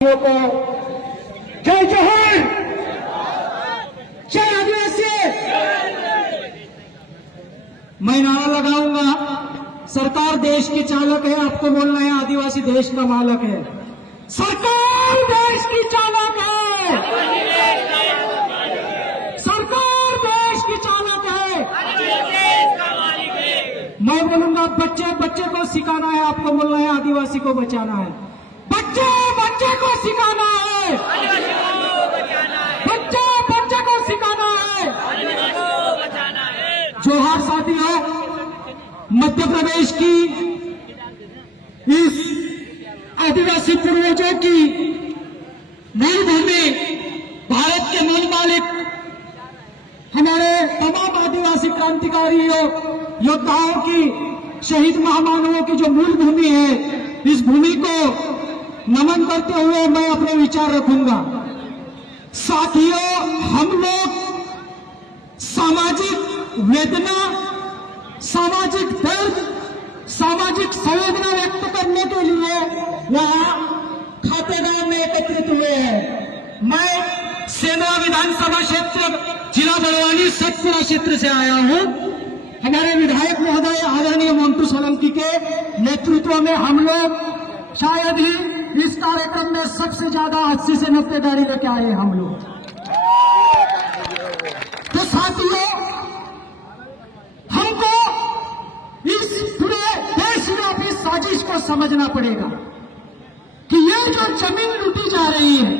को जय जोहर, जय आदिवासी। मैं नारा लगाऊंगा, सरकार देश की चालक है, आपको बोलना है आदिवासी देश का मालक है। सरकार देश की चालक है, सरकार देश की चालक है। मैं बोलूंगा बच्चे बच्चे को सिखाना है, आपको बोलना है आदिवासी को बचाना है। बच्चे बच्चे को सिखाना है, बच्चे बच्चे को सिखाना है। जोहार साथियों, मध्य प्रदेश की इस आदिवासी पूर्वजों की मूल भूमि, भारत के मूल मालिक हमारे तमाम आदिवासी क्रांतिकारियों योद्धाओं की, शहीद महामानवों की जो मूल भूमि है, इस भूमि को नमन करते हुए मैं अपने विचार रखूंगा। साथियों, हम लोग सामाजिक वेदना, सामाजिक दर्द, सामाजिक संवेदना व्यक्त करने के लिए वहां खातेगांव में एकत्रित हुए हैं। मैं सेंधवा विधानसभा क्षेत्र, जिला बड़वानी सतपुरा क्षेत्र से आया हूं। हमारे विधायक महोदय आदरणीय मोंटू सोलंकी के नेतृत्व में हम लोग शायद ही इस कार्यक्रम में सबसे ज्यादा 80 से 90 गाड़ी लेके आए हम लोग। तो साथियों, हमको इस पूरे देशव्यापी साजिश को समझना पड़ेगा कि ये जो जमीन लूटी जा रही है,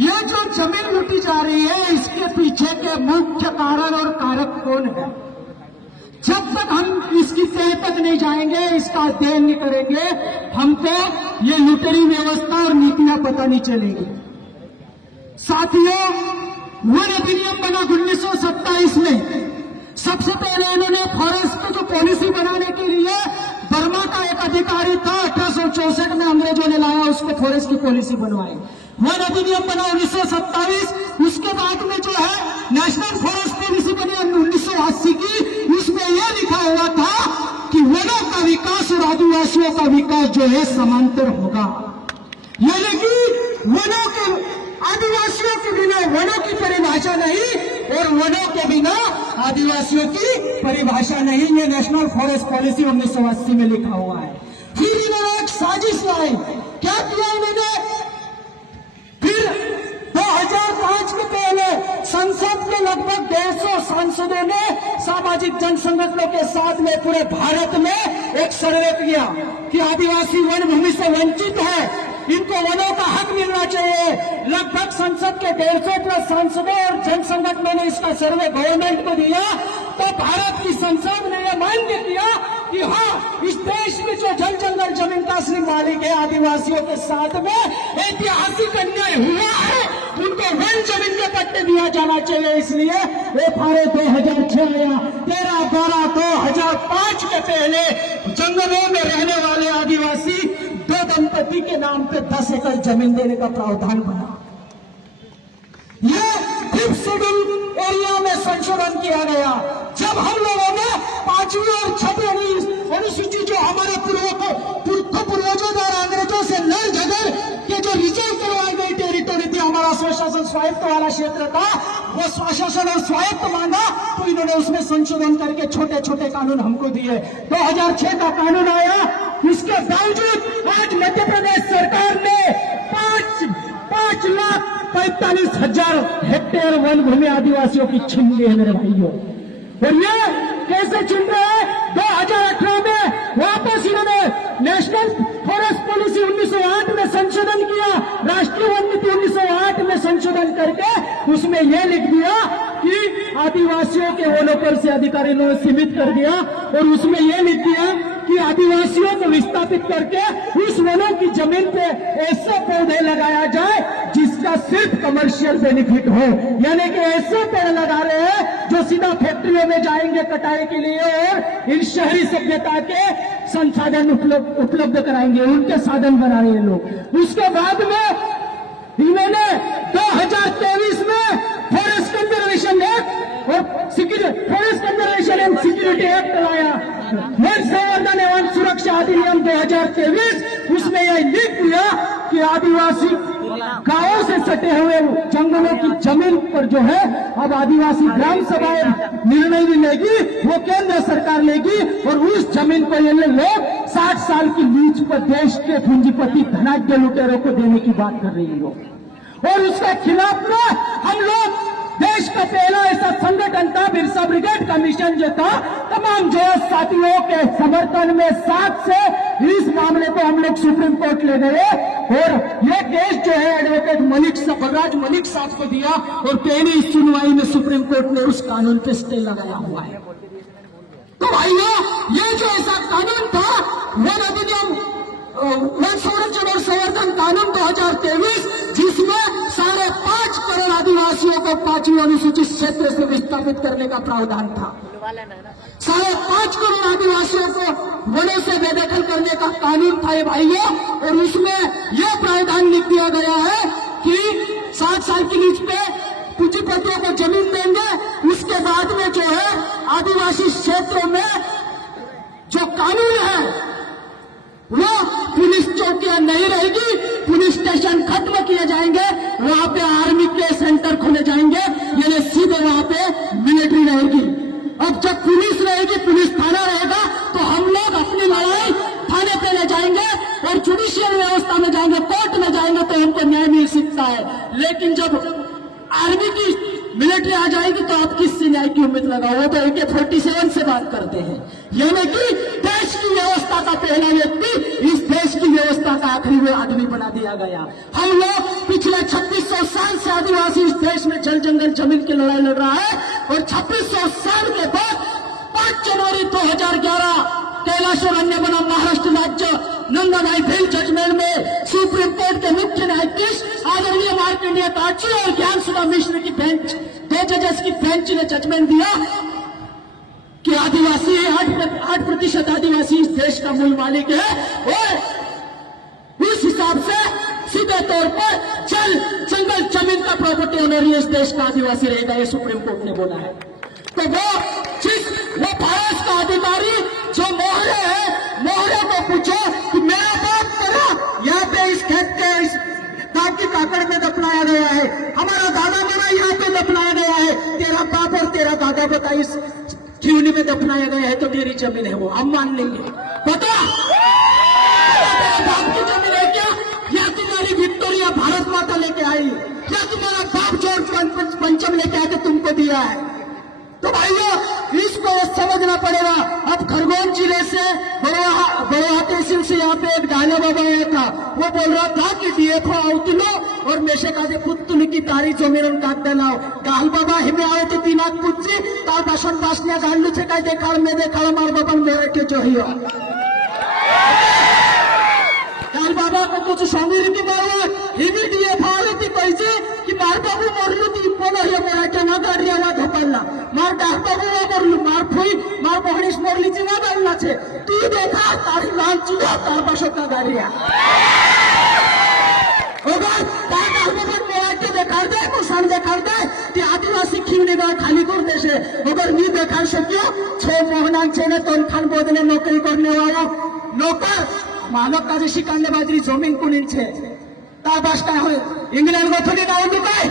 ये जो जमीन लूटी जा रही है, इसके पीछे के मुख्य कारण और कारक कौन है। जब तक हम इसकी तह तक नहीं जाएंगे, इसका अध्ययन नहीं करेंगे, हमको ये लुटेरी व्यवस्था और नीतियां पता नहीं चलेगी। साथियों, वन अधिनियम बना 1927 में। सबसे पहले इन्होंने फॉरेस्ट को जो पॉलिसी बनाने के लिए बर्मा का एक अधिकारी था, 1864 में अंग्रेजों ने लाया, उसको फॉरेस्ट की पॉलिसी बनवाई। वन अधिनियम बना 1927। उसके बाद में जो है नेशनल फॉरेस्ट पॉलिसी बनी 1980 की। उसमें यह लिखा हुआ था कि वनों का विकास और आदिवासियों का विकास जो है समांतर होगा। यानी कि वनों के, आदिवासियों के बिना वनों की परिभाषा नहीं और वनों के बिना आदिवासियों की परिभाषा नहीं। ये नेशनल फॉरेस्ट पॉलिसी 1980 में लिखा हुआ है। फिर इन्होंने एक साजिश लाई। क्या किया इन्होंने? फिर 2005 के पहले संसद के लगभग 150 सांसदों ने सामाजिक जन संगठनों के साथ में पूरे भारत में एक सर्वे किया कि आदिवासी वन भूमि से वंचित है, इनको वनों का हक मिलना चाहिए। लगभग संसद के 150 प्लस सांसदों और जन संगठनों ने इसका सर्वे गवर्नमेंट को दिया। तो भारत की संसद ने यह मान्य किया कि हाँ, इस देश में जो जल जंगल जमीन का असली मालिक है, आदिवासियों के साथ में ऐतिहासिक अन्याय हुआ है, उनको वन जमीन के पट्टे दिया जाना चाहिए। इसलिए FRA 2006 या 13/12/2005 के पहले जंगलों में रहने वाले आदिवासी 2 दंपति के नाम पे 10 एकड़ जमीन देने का प्रावधान बना। ये 5th शेड्यूल एरिया में संशोधन किया गया। जब हम लोगों ने 5वीं और 6वीं अनुसूची जो हमारे पूर्वजों द्वारा अंग्रेजों से लड़ झगड़ के जो रिजर्व करवाई गई टेरिटोरी थी, हमारा स्वशासन स्वायत्त वाला क्षेत्र था, वो स्वशासन और स्वायत्त मांगा, तो इन्होंने उसमें संशोधन करके छोटे छोटे कानून हमको दिए। 2006 का कानून आया। इसके बावजूद आज मध्य प्रदेश सरकार ने 5,45,000 हेक्टेयर वन भूमि आदिवासियों की छीन ली है मेरे भाइयों। और ये कैसे छीन रहे हैं? 2018 में वापस इन्होंने नेशनल फॉरेस्ट पॉलिसी 1908 में संशोधन किया, राष्ट्रीय वन नीति 1908 में संशोधन करके उसमें यह लिख दिया कि आदिवासियों के वनों पर से अधिकार इन्होंने सीमित कर दिया। और उसमें यह लिख दिया कि आदिवासियों को विस्थापित करके उस वनों की जमीन पे ऐसे पौधे लगाया जाए जिसका सिर्फ कमर्शियल बेनिफिट हो। यानी कि ऐसे पेड़ लगा रहे हैं जो सीधा फैक्ट्रियों में जाएंगे कटाई के लिए और इन शहरी सभ्यता के संसाधन उपलब्ध कराएंगे, उनके साधन बना रहे हैं लोग। उसके बाद में इन्होंने 2023 में फॉरेस्ट कंजर्वेशन एक्ट और forest conservation and security act लाया, वन संवर्धन एवं सुरक्षा अधिनियम 2023। उसमें यह लिख दिया कि आदिवासी गांवों से सटे हुए जंगलों की जमीन पर जो है अब आदिवासी ग्राम सभाएं निर्णय भी लेगी, वो केंद्र सरकार लेगी और उस जमीन पर ये लोग 60 साल की लीज पर देश के पूंजीपति धनाढ्य लुटेरों को देने की बात कर रही है लोग। और उसके खिलाफ में हम लोग, देश का पहला ऐसा संगठन था बिरसा ब्रिगेड का मिशन जो था, तमाम जो साथियों के समर्थन में 7 से इस मामले को हम लोग सुप्रीम कोर्ट ले गए और ये केस जो है एडवोकेट बलराज मलिक साहब को दिया और पहली सुनवाई में सुप्रीम कोर्ट ने उस कानून पे स्टे लगाया हुआ है। तो भाइयों, ये जो ऐसा कानून था वन अधिनियम वन संरक्षण और संवर्धन कानून 2023, जिसमें 5.5 करोड़ आदिवासियों को 5वीं अनुसूचित क्षेत्र से विस्थापित करने का प्रावधान था। 5.5 करोड़ आदिवासियों को वनों से बेदखल करने का कानून था ये भाइयों, और उसमें यह प्रावधान लिख दिया गया है कि 60 साल की लीज पे पूंजीपतियों को जमीन देंगे। उसके बाद में जो है आदिवासी क्षेत्रों में जो कानून है वो पुलिस चौकियां नहीं रहेगी, पुलिस स्टेशन खत्म किए जाएंगे, वहां पे आर्मी के सेंटर खोले जाएंगे, यानी सीधे वहां पे मिलिट्री रहेगी। अब जब पुलिस रहेगी, पुलिस थाना रहेगा, तो हम लोग अपनी लड़ाई थाने पे ले जाएंगे और जुडिशियल व्यवस्था में जाएंगे, कोर्ट में जाएंगे तो हमको न्याय मिल सकता है। लेकिन जब आर्मी की मिलिट्री आ जाएगी तो आप किससे न्याय की उम्मीद लगाओ? वो तो AK-47 से बात करते हैं। यानी कि देश की व्यवस्था का पहला व्यक्ति इस देश की व्यवस्था का आखिरी आदमी बना दिया गया। हम लोग पिछले 2600 साल से आदिवासी इस देश में जल जंगल जमीन की लड़ाई लड़ रहा है और 2600 साल के बाद 5 जनवरी 2011 कैलाश और अन्य बना महाराष्ट्र राज्य नंदाबाई भेल जजमेंट में सुप्रीम कोर्ट के मुख्य न्यायाधीश आदरणीय मार्कंडेय काची और ज्ञान सुधा मिश्र की बेंच, 2 जजेस की बेंच ने जजमेंट दिया कि आदिवासी 8% आदिवासी इस देश का मूल मालिक है और उस हिसाब से सीधे तौर पर जल जंगल जमीन का प्रॉपर्टी ओनर इस देश का आदिवासी रहेगा, ये सुप्रीम कोर्ट ने बोला है। तो वो भारत का अधिकारी जो मोहरे है, मोहरे को पूछो कि मेरा बाप तेरा यहाँ पे इस खेत के इस दाग की काकड़ में दफनाया गया है, हमारा दादा बना यहाँ पे दफनाया गया है, तेरा बाप और तेरा दादा बता इस खिवनी में दफनाया गया है, तो तेरी जमीन है, वो हम मान लेंगे। बता बाप की जमीन है क्या, या तुम्हारी विक्टोरिया भारत माता लेके आई, या तुम्हारा बाप जॉर्ज पंचम लेके आके तुमको दिया है? तो भाइयों, इसको समझना पड़ेगा। अब खरगोन जिले से बड़ोहा तहसील से यहाँ पे एक गाना बाबा आया था, वो बोल रहा था कि DFO आवतिलो और मेशे काजे पुत्तुली की तारी जमीन कागदा लाव गाल बाबा हिमे आवे तो तीनाक पुच्ची तार भाषण भाषण्या गांडू से काय देखाड़ में देखाड़ मार बाबा मेरे के जो ही गाल बाबा को कुछ समीर की बाबा हिमी DFO आले ती पैसे की मार बाबू मरलू ती पोलो हे मोराच्या ना गाडिया वा धोपाला मार डाक्टर मरलू मार फुई मार बहनीस मरलीची ना गाडला छे तू देखा तारी लाल चुड़ा तार पाशो का गाडिया अगर तार डाक्टर मोराच्या देखाड़ दे मुसान देखाड़ दे ती आदिवासी खिवणी गाव खाली कर देशे अगर मी देखाड़ शक्यो 6 मोहनांचे ने तोंडखान बोधने नोकरी करने वाला नोकर मालक काजे शिकांडे बाजरी जमीन कुणीन छे ता बास काय होय इंग्लैंड गथोडी नाव दुकाय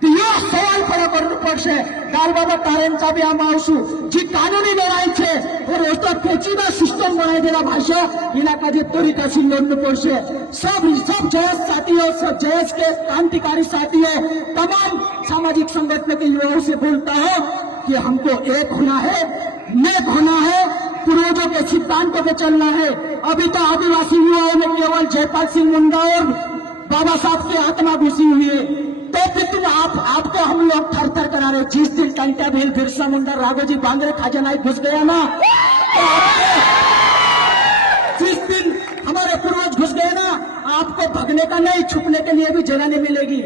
यो सवाल खड़ा करना पड़શે गाल बाबा तारेंचा भी आम आवशु जी कानूनी लड़ाई छे और उसका पेचीदा सिस्टम बनाई देना भाषा इलाका जे तरीका से लड़ना पड़શે सब जयस साथियों, सब जयस के क्रांतिकारी साथी है, तमाम सामाजिक संगठन के युवाओं से बोलता है कि हमको एक होना है, नेक होना है, पूर्वजों के सिद्धांतों पे चलना है। अभी तो आदिवासी युवाओं में केवल जयपाल सिंह मुंडा और बाबा साहब की आत्मा घुसी हुई है, तो फिर तुम आपको हम लोग थर थर करा रहे। जिस दिन टंटा भील बिरसा मुंडा राघोजी बांगरे खाजनाई घुस गया ना, तो जिस दिन हमारे पूर्वज घुस गए ना, आपको भगने का नहीं, छुपने के लिए भी जगह नहीं मिलेगी।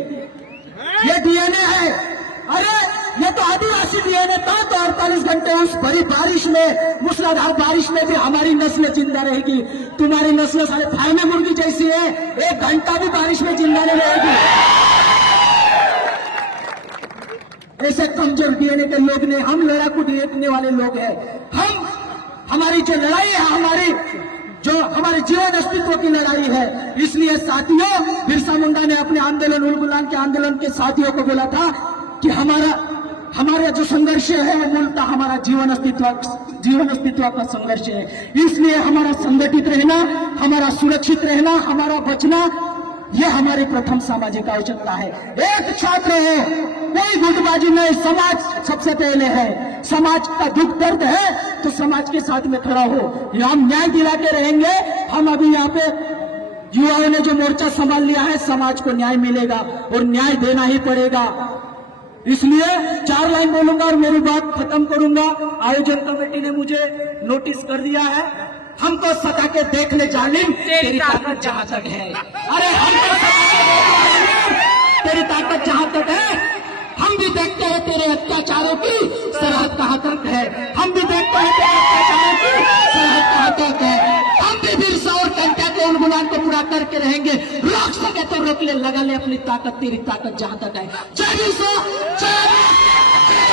ये DNA है। अरे ये तो आदिवासी DNA था, तो 48 घंटे उस बड़ी बारिश में, मूसलाधार बारिश में भी हमारी नस्ल जिंदा रहेगी। तुम्हारी नस्ल सारे फार्मे मुर्गी जैसी है, 1 घंटा भी बारिश में जिंदा नहीं रहेगी। ऐसे कमजोर DNA के लोग ने, हम लड़ाकू DNA वाले लोग हैं। हमारी जो लड़ाई है, हमारी जो हमारे जीवन अस्तित्व की लड़ाई है। इसलिए साथियों, बिरसा मुंडा ने अपने आंदोलन उलगुलान के आंदोलन के साथियों को बोला था कि हमारा जो संघर्ष है वो मूलतः हमारा जीवन अस्तित्व का संघर्ष है। इसलिए हमारा संगठित रहना, हमारा सुरक्षित रहना, हमारा बचना, यह हमारी प्रथम सामाजिक आवश्यकता है। एक छात्र है, कोई गुटबाजी नहीं, समाज सबसे पहले है। समाज का दुख दर्द है तो समाज के साथ में खड़ा हो। हम न्याय दिलाते रहेंगे। हम अभी यहाँ पे युवाओं ने जो मोर्चा संभाल लिया है, समाज को न्याय मिलेगा और न्याय देना ही पड़ेगा। इसलिए 4 लाइन बोलूंगा और मेरी बात खत्म करूंगा। आयोजन कमेटी ने मुझे नोटिस कर दिया है। हमको सता के देख ले जालिम, तेरी ताकत जहां तक है। अरे हमको सता के देख ले जालिम, तेरी ताकत जहां तक है। हम भी देखते हैं तेरे अत्याचारों की सरहद कहां तक है। हम भी देखते हैं तेरे अत्याचारों की सरहद कहां तक है। हम भी बिरसा और कंटा के उलगुलान को पूरा करके रहेंगे। रोक सके तो रोक ले, लगा ले अपनी ताकत, तेरी ताकत जहां तक है। जय बिरसा, जय